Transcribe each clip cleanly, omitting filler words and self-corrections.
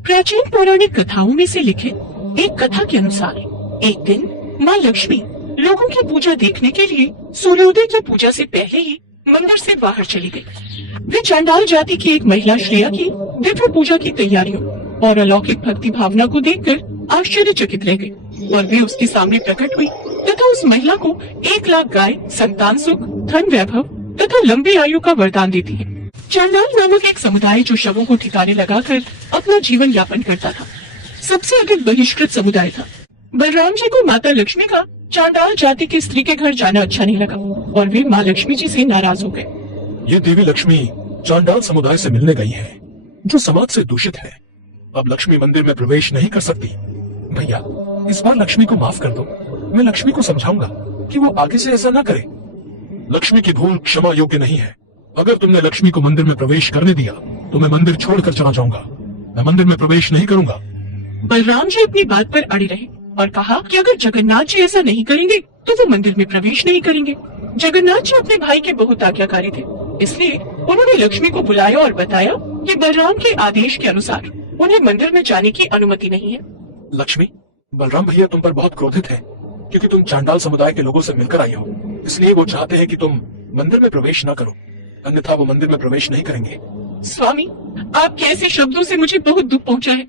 प्राचीन पौराणिक कथाओं में से लिखे एक कथा के अनुसार एक दिन माँ लक्ष्मी लोगों की पूजा देखने के लिए सूर्योदय की पूजा से पहले ही मंदिर से बाहर चली गई। वे चांडाल जाति की एक महिला श्रेया की दिव्य पूजा की तैयारियों और अलौकिक भक्ति भावना को देखकर आश्चर्यचकित रह गई और वे उसके सामने प्रकट हुई तथा उस महिला को 1,00,000 गाय, संतान सुख, धन वैभव तथा लंबी आयु का वरदान देती है। चांडाल नामक एक समुदाय जो शवों को ठिकाने लगाकर अपना जीवन यापन करता था, सबसे अधिक बहिष्कृत समुदाय था। बलराम जी को माता लक्ष्मी का चांडाल जाति की स्त्री के घर जाना अच्छा नहीं लगा और वे माँ लक्ष्मी जी से नाराज हो गए। ये देवी लक्ष्मी चांडाल समुदाय से मिलने गई है, जो समाज से दूषित है। अब लक्ष्मी मंदिर में प्रवेश नहीं कर सकती। भैया, इस बार लक्ष्मी को माफ कर दो। मैं लक्ष्मी को समझाऊंगा कि वो आगे से ऐसा ना करे। लक्ष्मी की भूल क्षमा योग्य नहीं है। अगर तुमने लक्ष्मी को मंदिर में प्रवेश करने दिया तो मैं मंदिर छोड़कर चला जाऊंगा। मैं मंदिर में प्रवेश नहीं करूंगा। बलराम जी अपनी बात पर अड़े रहे और कहा कि अगर जगन्नाथ जी ऐसा नहीं करेंगे तो वो मंदिर में प्रवेश नहीं करेंगे। जगन्नाथ जी अपने भाई के बहुत आज्ञाकारी थे, इसलिए उन्होंने लक्ष्मी को बुलाया और बताया कि बलराम के आदेश के अनुसार उन्हें मंदिर में जाने की अनुमति नहीं है। लक्ष्मी, बलराम भैया तुम पर बहुत क्रोधित है क्योंकि तुम चांडाल समुदाय के लोगों से मिलकर आई हो, इसलिए वो चाहते हैं कि तुम मंदिर में प्रवेश न करो, अन्यथा वो मंदिर में प्रवेश नहीं करेंगे। स्वामी, आपके ऐसे शब्दों से मुझे बहुत दुख पहुंचा है।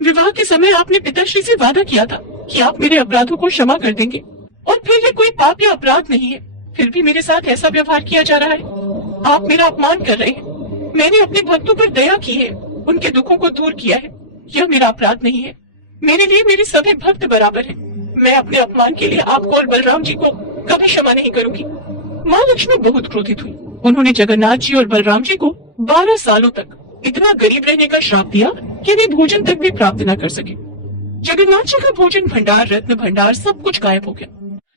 विवाह के समय आपने पिताश्री से वादा किया था कि आप मेरे अपराधों को क्षमा कर देंगे, और फिर ये कोई पाप या अपराध नहीं है, फिर भी मेरे साथ ऐसा व्यवहार किया जा रहा है। आप मेरा अपमान कर रहे हैं। मैंने अपने भक्तों पर दया की है, उनके दुखों को दूर किया है। यह मेरा अपराध नहीं है। मेरे लिए मेरे सभी भक्त बराबर हैं। मैं अपने अपमान के लिए आपको और बलराम जी को कभी क्षमा नहीं करूंगी। माँ लक्ष्मी बहुत क्रोधित हुई। उन्होंने जगन्नाथ जी और बलराम जी को 12 सालों तक इतना गरीब रहने का श्राप दिया कि वे भोजन तक भी प्राप्त न कर सके। जगन्नाथ जी का भोजन भंडार, रत्न भंडार सब कुछ गायब हो गया।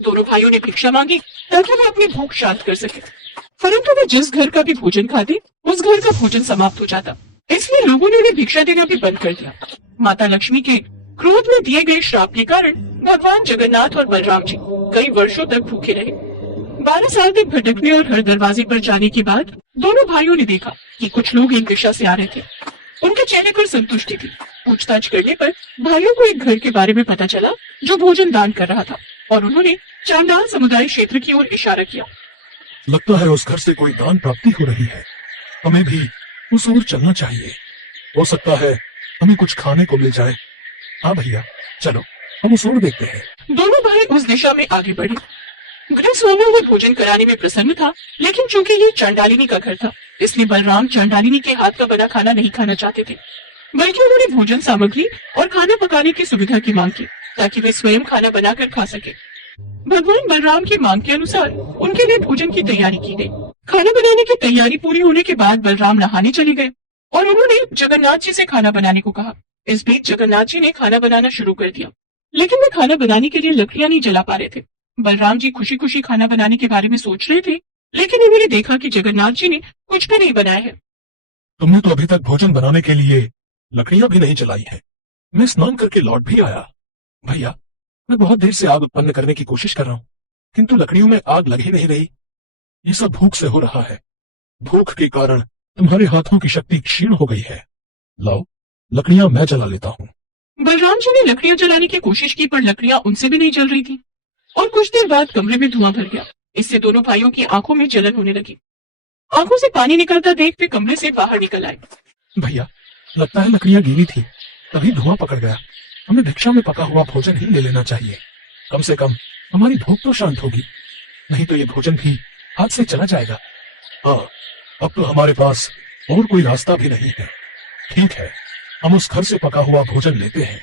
दोनों भाइयों ने भिक्षा मांगी ताकि वे अपनी भूख शांत कर सके, परंतु वे जिस घर का भी भोजन खाते उस घर का भोजन समाप्त हो जाता, इसलिए लोगों ने उन्हें भिक्षा देना भी बंद कर दिया। माता लक्ष्मी के क्रोध में दिए गए श्राप के कारण भगवान जगन्नाथ और बलराम जी कई वर्षों तक भूखे रहे। 12 साल तक भटकने और हर दरवाजे पर जाने के बाद दोनों भाइयों ने देखा कि कुछ लोग एक दिशा से आ रहे थे। उनके चेहरे पर संतुष्टि थी। पूछताछ करने पर भाइयों को एक घर के बारे में पता चला जो भोजन दान कर रहा था, और उन्होंने चांडाल समुदाय क्षेत्र की ओर इशारा किया। लगता है उस घर से कोई दान प्राप्ति हो रही है, हमें भी उस ओर चलना चाहिए। हो सकता है हमें कुछ खाने को मिल जाए। हाँ भैया, चलो हम उस ओर देखते हैं। दोनों भाई उस दिशा में आगे बढ़े। गृह स्वामी उन्हें भोजन कराने में प्रसन्न था, लेकिन चूंकि ये चांडालिनी का घर था, इसलिए बलराम चांडालिनी के हाथ का बना खाना नहीं खाना चाहते थे, बल्कि उन्होंने भोजन सामग्री और खाना पकाने की सुविधा की मांग की ताकि वे स्वयं खाना बनाकर खा सके। भगवान बलराम की मांग के अनुसार उनके लिए भोजन की तैयारी की गई। खाना बनाने की तैयारी पूरी होने के बाद बलराम नहाने चले गए और उन्होंने जगन्नाथ जी से खाना बनाने को कहा। इस बीच जगन्नाथ जी ने खाना बनाना शुरू कर दिया, लेकिन वे खाना बनाने के लिए लकड़ियां नहीं जला पा रहे थे। बलराम जी खुशी खुशी खाना बनाने के बारे में सोच रहे थे, लेकिन उन्होंने देखा कि जगन्नाथ जी ने कुछ भी नहीं बनाया है। तुमने तो अभी तक भोजन बनाने के लिए लकड़ियां भी नहीं जलाई है। मैं स्नान करके लौट भी आया। भैया, मैं बहुत देर से आग उत्पन्न करने की कोशिश कर रहा हूँ, किंतु लकड़ियों में आग लग ही नहीं रही। ये सब भूख से हो रहा है। भूख के कारण तुम्हारे हाथों की शक्ति क्षीण हो गई है। लाओ, लकड़ियां मैं जला लेता हूँ। बलराम जी ने लकड़ियां जलाने की कोशिश की, पर लकड़ियां उनसे भी नहीं जल रही थी और कुछ देर बाद कमरे में धुआं भर गया। इससे दोनों भाइयों की आंखों में जलन होने लगी। आंखों से पानी निकलता देख वे कमरे से बाहर निकल आए। भैया, लगता है लकड़ियां गीली थी, तभी धुआं पकड़ गया। हमें भिक्षा में पका हुआ भोजन ही ले लेना चाहिए। कम से कम हमारी भूख तो शांत होगी, नहीं तो ये भोजन भी हाथ से चला जाएगा। हाँ, अब तो हमारे पास और कोई रास्ता भी नहीं है। ठीक है, हम उस घर से पका हुआ भोजन लेते हैं।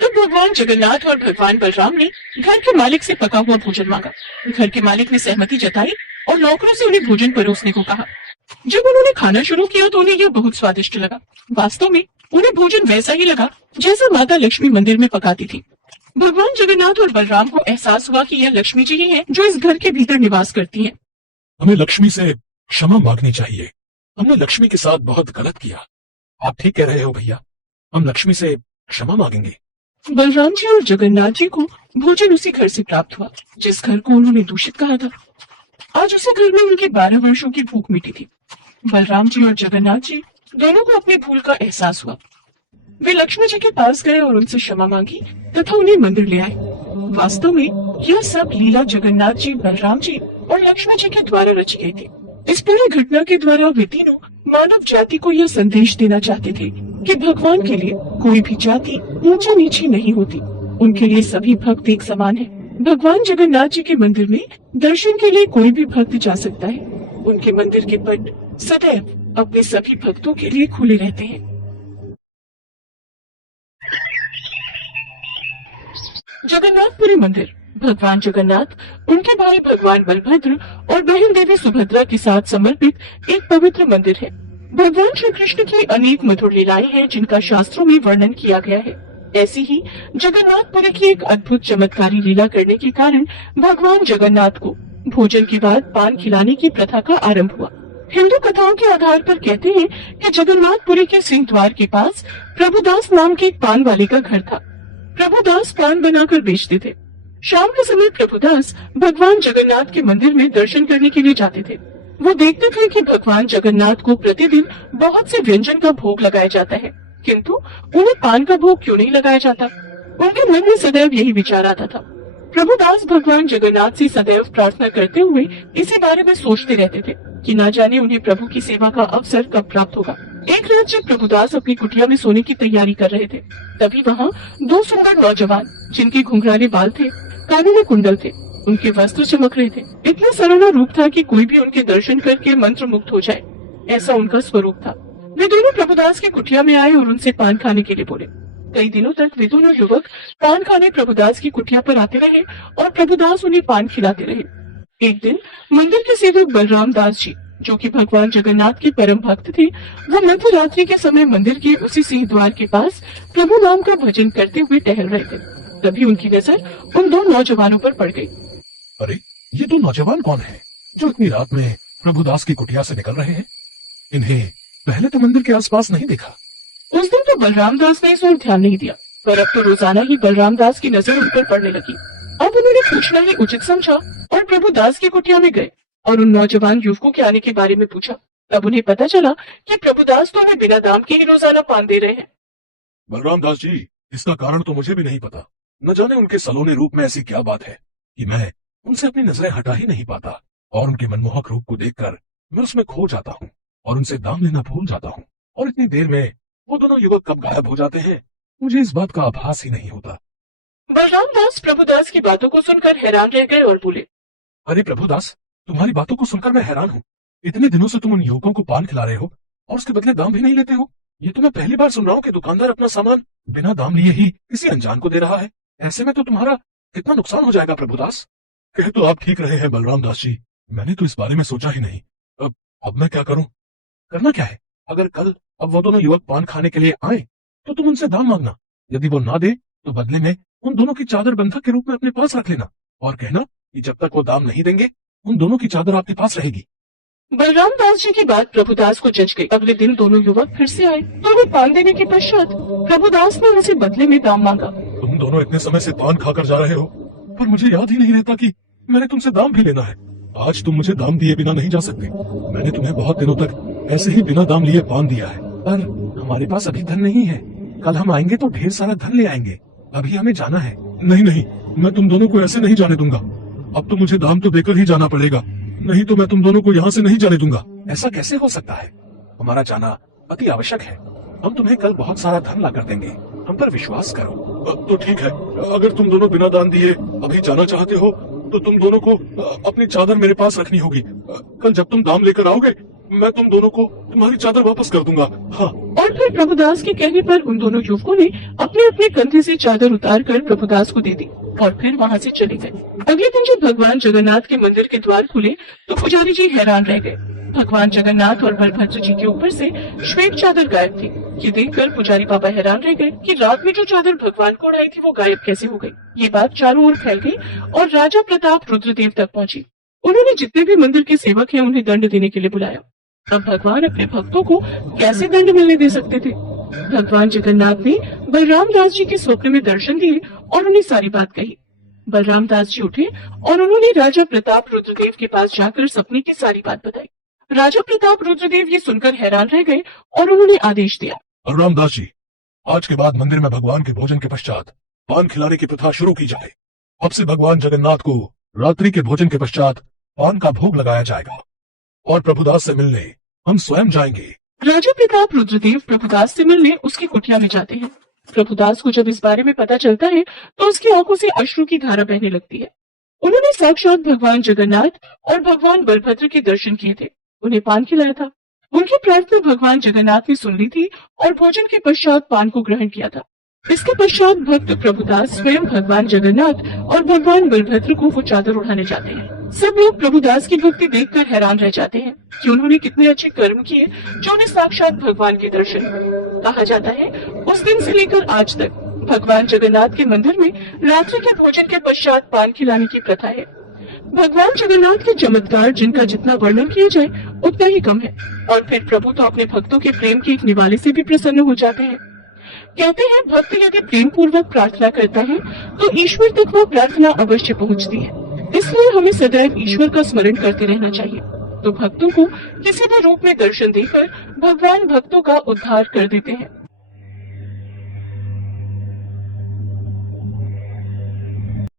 तब भगवान जगन्नाथ और भगवान बलराम ने घर के मालिक से पका हुआ भोजन मांगा। घर के मालिक ने सहमति जताई और नौकरों से उन्हें भोजन परोसने को कहा। जब उन्होंने खाना शुरू किया तो उन्हें यह बहुत स्वादिष्ट लगा। वास्तव में उन्हें भोजन वैसा ही लगा जैसा माता लक्ष्मी मंदिर में पकाती थी। भगवान जगन्नाथ और बलराम को एहसास हुआ कि यह लक्ष्मी जी ही है जो इस घर के भीतर निवास करती है। हमें लक्ष्मी से क्षमा मांगनी चाहिए। हमने लक्ष्मी के साथ बहुत गलत किया। आप ठीक कह रहे हो भैया, हम लक्ष्मी से क्षमा मांगेंगे। बलराम जी और जगन्नाथ जी को भोजन उसी घर से प्राप्त हुआ जिस घर को उन्होंने दूषित कहा था। आज उसी घर में उनकी 12 वर्षों की भूख मिटी थी। बलराम जी और जगन्नाथ जी दोनों को अपनी भूल का एहसास हुआ। वे लक्ष्मी जी के पास गए और उनसे क्षमा मांगी तथा उन्हें मंदिर ले आए। वास्तव में यह सब लीला जगन्नाथ जी, बलराम जी और लक्ष्मी जी के द्वारा रची गई थी। इस पूरी घटना के द्वारा वे तीनों मानव जाति को यह संदेश देना चाहते थे कि भगवान के लिए कोई भी जाति ऊंची नीची नहीं होती। उनके लिए सभी भक्त एक समान है। भगवान जगन्नाथ जी के मंदिर में दर्शन के लिए कोई भी भक्त जा सकता है। उनके मंदिर के पट सदैव अपने सभी भक्तों के लिए खुले रहते हैं। जगन्नाथपुरी मंदिर भगवान जगन्नाथ, उनके भाई भगवान बलभद्र और बहन देवी सुभद्रा के साथ समर्पित एक पवित्र मंदिर है। भगवान श्री कृष्ण की अनेक मधुर लीलाएं हैं जिनका शास्त्रों में वर्णन किया गया है। ऐसी ही जगन्नाथपुरी की एक अद्भुत चमत्कारी लीला करने के कारण भगवान जगन्नाथ को भोजन के बाद पान खिलाने की प्रथा का आरंभ हुआ। हिंदू कथाओं के आधार पर कहते हैं कि जगन्नाथपुरी के सिंह द्वार के पास प्रभुदास नाम के एक पान वाले का घर था। प्रभुदास पान बनाकर बेचते थे। शाम के समय प्रभुदास भगवान जगन्नाथ के मंदिर में दर्शन करने के लिए जाते थे। वो देखते थे कि भगवान जगन्नाथ को प्रतिदिन बहुत से व्यंजन का भोग लगाया जाता है, किंतु उन्हें पान का भोग क्यों नहीं लगाया जाता। उनके मन में सदैव यही विचार आता था। प्रभुदास भगवान जगन्नाथ से सदैव प्रार्थना करते हुए इसी बारे में सोचते रहते थे कि ना जाने उन्हें प्रभु की सेवा का अवसर कब प्राप्त होगा। एक रात जब प्रभुदास अपनी कुटिया में सोने की तैयारी कर रहे थे, तभी वहाँ दो सुंदर नौजवान, जिनके घुंघराले बाल थे, कानों में कुंडल थे, उनके वस्त्र चमक रहे थे। इतना सरल रूप था कि कोई भी उनके दर्शन करके मंत्र मुक्त हो जाए, ऐसा उनका स्वरूप था। वे दोनों प्रभुदास की कुटिया में आए और उनसे पान खाने के लिए बोले। कई दिनों तक वे दोनों युवक पान खाने प्रभुदास की कुटिया पर आते रहे और प्रभुदास उन्हें पान खिलाते रहे। एक दिन मंदिर के सेवक बलराम दास जी, जो कि भगवान जगन्नाथ के परम भक्त थे, वो मध्य रात्रि के समय मंदिर के उसी सिंह द्वार के पास प्रभु नाम का भजन करते हुए टहल रहे थे। तभी उनकी नजर उन दो नौजवानों पर पड़ गई। अरे, ये दो नौजवान कौन है जो इतनी रात में प्रभुदास की कुटिया से निकल रहे हैं? इन्हें पहले तो मंदिर के आसपास नहीं देखा। उस दिन तो बलराम दास ने इस ओर ध्यान नहीं दिया, पर अब तो रोजाना ही बलराम दास की नजर उन पर पड़ने लगी। अब उन्होंने पूछना ही उचित समझा और प्रभुदास की कुटिया में गए और उन नौजवान युवकों के आने के बारे में पूछा। तब उन्हें पता चला कि प्रभुदास तो उन्हें बिना दाम के ही रोजाना पान दे रहे हैं। बलराम दास जी, इसका कारण तो मुझे भी नहीं पता। न जाने उनके सलोने रूप में ऐसी क्या बात है कि मैं उनसे अपनी नजरें हटा ही नहीं पाता, और उनके मनमोहक रूप को देखकर मैं उसमें खो जाता हूँ और उनसे दाम लेना भूल जाता हूँ। और इतनी देर में वो दोनों युवक कब गायब हो जाते हैं, मुझे इस बात का आभास ही नहीं होता। बलराम दास प्रभुदास की बातों को सुनकर हैरान रह गए और बोले, अरे प्रभुदास, तुम्हारी बातों को सुनकर मैं हैरान हूँ। इतने दिनों से तुम उन युवकों को पान खिला रहे हो और उसके बदले दाम भी नहीं लेते हो। ये तो मैं पहली बार सुन रहा हूँ कि दुकानदार अपना सामान बिना दाम लिए ही किसी अनजान को दे रहा है। ऐसे में तो तुम्हारा कितना नुकसान हो जाएगा प्रभुदास। कह तो आप ठीक रहे हैं बलराम दास जी, मैंने तो इस बारे में सोचा ही नहीं। अब मैं क्या करूं? करना क्या है? अगर कल अब वो दोनों युवक पान खाने के लिए आए तो तुम उनसे दाम मांगना। यदि वो ना दे तो बदले में उन दोनों की चादर बंधक के रूप में अपने पास रख लेना और कहना कि जब तक वो दाम नहीं देंगे उन दोनों की चादर आपके पास रहेगी। बलराम दास जी की बात प्रभुदास को जच गई। अगले दिन दोनों युवक फिर से आए तो उन्हें पान देने के पश्चात प्रभुदास ने उनसे बदले में दाम मांगा। तुम दोनों इतने समय से पान खाकर जा रहे हो, पर मुझे याद ही नहीं रहता कि मैंने तुमसे दाम भी लेना है। आज तुम मुझे दाम दिए बिना नहीं जा सकते। मैंने तुम्हें बहुत दिनों तक ऐसे ही बिना दाम लिए पान दिया है, पर हमारे पास अभी धन नहीं है। कल हम आएंगे तो ढेर सारा धन ले आएंगे। अभी हमें जाना है। नहीं, मैं तुम दोनों को ऐसे नहीं जाने दूंगा। अब तो मुझे दाम तो देकर ही जाना पड़ेगा, नहीं तो मैं तुम दोनों को यहाँ से नहीं जाने दूंगा। ऐसा कैसे हो सकता है? हमारा जाना अति आवश्यक है। हम तुम्हें कल बहुत सारा धन ला कर देंगे, हम पर विश्वास करो। तो ठीक है, अगर तुम दोनों बिना दान दिए अभी जाना चाहते हो तो तुम दोनों को अपनी चादर मेरे पास रखनी होगी। कल जब तुम दाम लेकर आओगे मैं तुम दोनों को तुम्हारी चादर वापस कर दूंगा। हाँ। और फिर प्रभुदास के कहने पर उन दोनों युवकों ने अपने अपने कंधे से चादर उतार कर प्रभुदास को दे दी और फिर वहाँ से चले गए। अगले दिन जब भगवान जगन्नाथ के मंदिर के द्वार खुले तो पुजारी जी हैरान रह गए। भगवान जगन्नाथ और बलभद्र जी के ऊपर से श्वेत चादर गायब थी। ये देखकर पुजारी बाबा हैरान रह गए कि रात में जो चादर भगवान को उड़ाई थी वो गायब कैसे हो गई। ये बात चारों ओर फैल गई और राजा प्रताप रुद्रदेव तक पहुंची। उन्होंने जितने भी मंदिर के सेवक हैं उन्हें दंड देने के लिए बुलाया। अब भगवान अपने भक्तों को कैसे दंड मिलने दे सकते थे? भगवान जगन्नाथ ने बलराम दास जी के स्वप्न में दर्शन दिए और उन्हें सारी बात कही। बलराम दास जी उठे और उन्होंने राजा प्रताप रुद्रदेव के पास जाकर सपने की सारी बात बताई। राजा प्रताप रुद्रदेव ये सुनकर हैरान रह गए और उन्होंने आदेश दिया, बलराम दास जी, आज के बाद मंदिर में भगवान के भोजन के पश्चात पान खिलाने की प्रथा शुरू की जाए। अब से भगवान जगन्नाथ को रात्रि के भोजन के पश्चात पान का भोग लगाया जाएगा और प्रभुदास से मिलने हम स्वयं जाएंगे। राजा प्रताप रुद्रदेव प्रभुदास से मिलने उसकी कुटिया में जाते हैं। प्रभुदास को जब इस बारे में पता चलता है तो उसकी आंखों से अश्रु की धारा बहने लगती है। उन्होंने साक्षात भगवान जगन्नाथ और भगवान बलभद्र के दर्शन किए थे, उन्हें पान खिलाया था। उनकी प्रार्थना भगवान जगन्नाथ ने सुन ली थी और भोजन के पश्चात पान को ग्रहण किया था। इसके पश्चात भक्त प्रभुदास स्वयं भगवान जगन्नाथ और भगवान बलभद्र को वो चादर उड़ाने जाते हैं। सब लोग प्रभुदास की भक्ति देखकर हैरान रह जाते हैं कि उन्होंने कितने अच्छे कर्म किए जो उन्हें साक्षात भगवान के दर्शन। कहा जाता है उस दिन से लेकर आज तक भगवान जगन्नाथ के मंदिर में रात्रि के भोजन के पश्चात पान खिलाने की प्रथा है। भगवान जगन्नाथ के चमत्कार जिनका जितना वर्णन किया जाए उतना ही कम है। और फिर प्रभु तो अपने भक्तों के प्रेम के एक निवाले से भी प्रसन्न हो जाते हैं। कहते हैं भक्त यदि प्रेम पूर्वक प्रार्थना करता है तो ईश्वर तक वो प्रार्थना अवश्य पहुंचती है। इसलिए हमें सदैव ईश्वर का स्मरण करते रहना चाहिए। तो भक्तों को किसी भी रूप में दर्शन देकर भगवान भक्तों का उद्धार कर देते हैं।